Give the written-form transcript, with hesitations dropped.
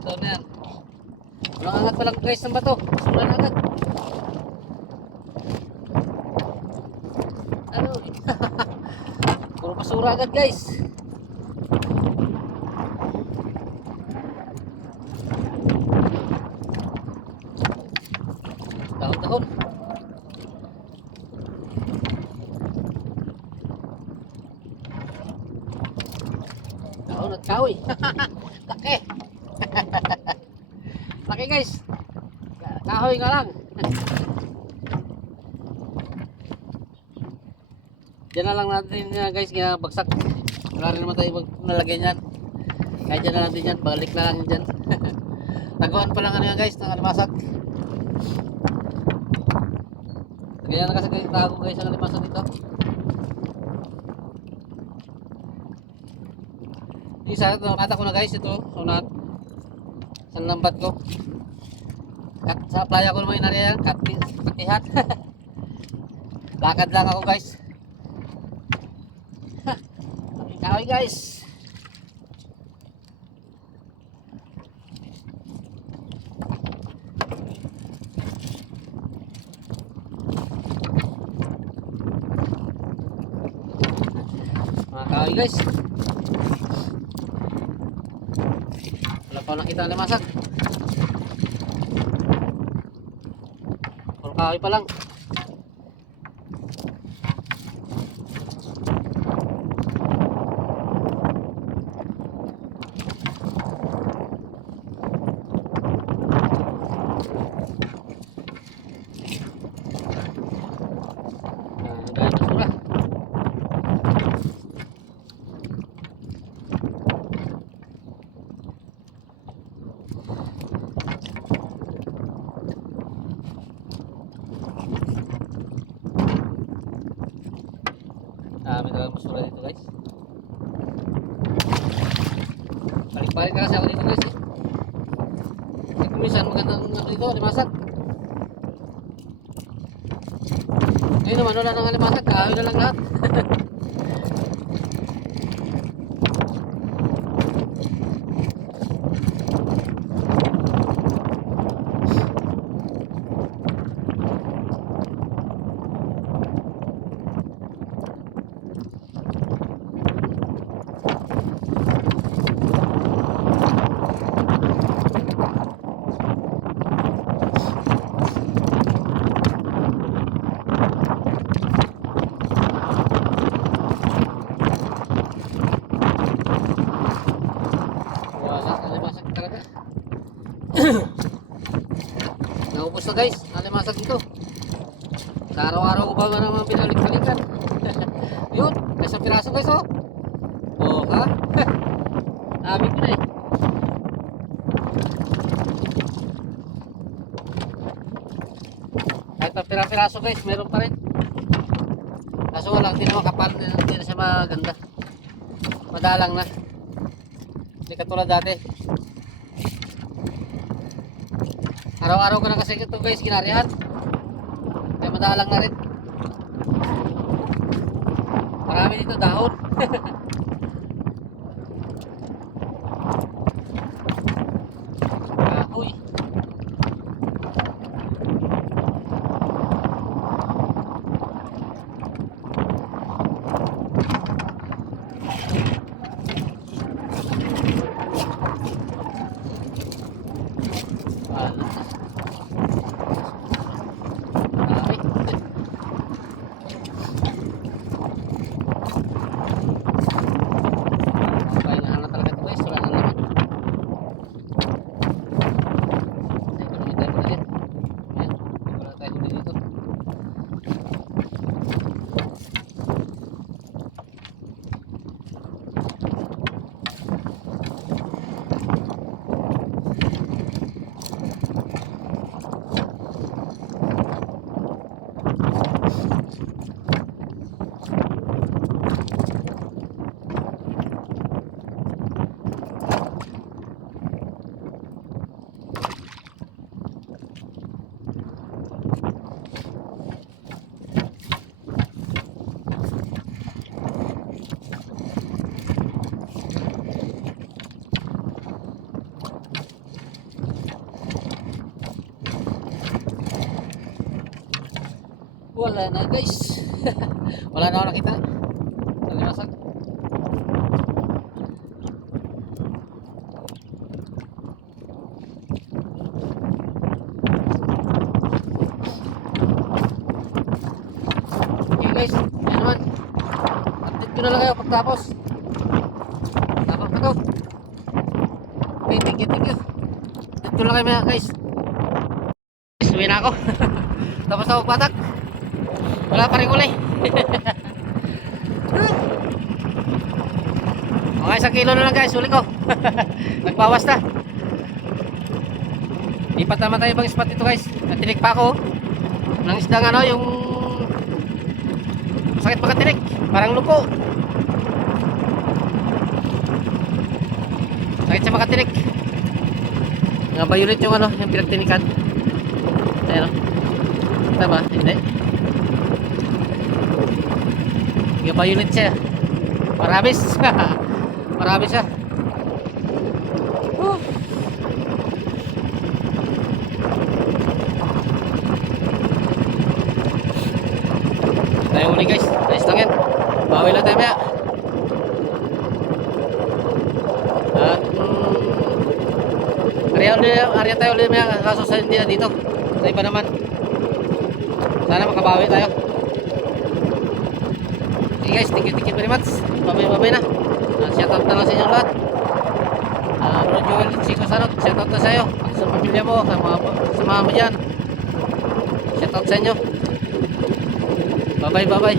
So na yan. Walang angat pa lang guys ng bato. Wala na agad. Ano? Puro basura agad guys. Dahon-dahon. Dahon at kahoy. Laki. Laki guys. Kahoy nga lang. Diyan na lang natin guys, bagsak. Wala rin naman tayo nalagyan yan. Kaya dyan na lang din yan, balik na lang dyan. Taguan pa lang ano yan guys, ng alimasag. Kaya na kasi tago guys ang alimasag dito. Isa, nata ko na guys ito, sunat. Sa lambat ko. Sa playa ko naman inari yan, patihat. Lakad lang ako guys. Kahoy guys. Mga kahoy guys. Wala pa nakita ang limasag. Puro kahoy pa lang. Dami talagang basura dito guys. Balik-balik na kasi ako dito guys. Hindi ko minsan magandang dito, limasag. Ngayon naman wala nang limasag, kahoy na lang lahat. Naubos na guys, nalimasag dito. Sa araw-araw ko ba naman pinalik-balikan. Yun, may isang piraso guys oh. Oh ha? Sabi ko na eh. Kahit pa pira-piraso guys, meron pa rin. Kaso wala, hindi na makapal, hindi na siya maganda. Madalang na. Hindi katulad dati. Araw-araw ko na kasi ito guys ginarihan. Kaya madalang na rin. Marami dito dahon. Kahoy. Wala na guys. Wala na ako nakita. Sa limasag. Okay guys, yan naman. Update ko na lang kayo pagtapos. Tapos pa to. Okay, thank you. Update ko lang kayo mga guys. Uwi na ako. Tapos ako patak. Wala pa rin ulay. Mga 1 kilo na lang guys, uli ko. Nagbawas na. Lipat naman tayo ibang spot dito guys. Natinik pa ako. Ng isdang ano, yung sakit makatinik. Parang lupo. Sakit siya makatinik. Nga ba ulit yung ano, yung pinagtinikan. Ayan o. Kita ba? Hindi. Nga ba unit siya? Marabis. Marabis siya. Tayo uli guys. Nice lang yan. Bawi lang tayo maya. At area tayo ulit maya. Kaso sa hindi na dito. Sa iba naman. Sana makabawi tayo. Okay guys, thank you very much. Babay na. Shoutout na lang sa inyong lahat. Bro Joel Chico Sanot, shoutout na sa iyo. Sa pamilya mo, sa mga mo dyan. Shoutout sa inyo. Bye bye.